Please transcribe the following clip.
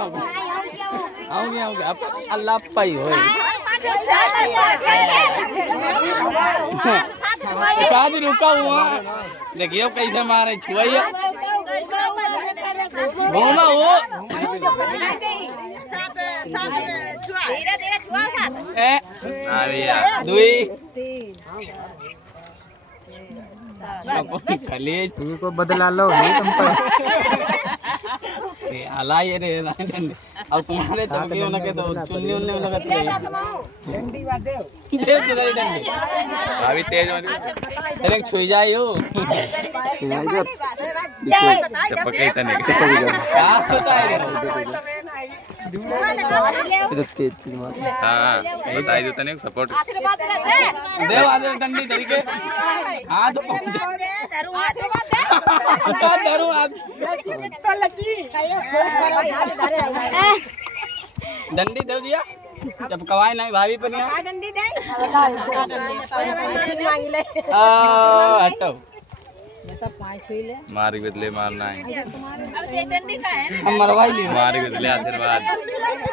आओगे आप अल्लाह पाई हो शादी रुका हुआ देखियो कैसे मारे छुआइया घूमा वो दुई खाली को बदला लो नहीं तुम पर अलाए रे अब तुम्हारे तो क्यों ना के तो चुन्नी उन्नी में लगत रही डंडी वादे देव किधर डंडी भाभी तेज मत तेरे छुई जाइयो चपके तने क्या होता है इधर तेज मार हां बताई दो तने सपोर्ट देव आदे डंडी तरीके हाथ धरू हाथ डंडी दे दिया जब कवाई नहीं भाभी पर डंडी दे हटो मार बदले मारना है अब डंडी का है हम मरवाई ली मार बदले आशीर्वाद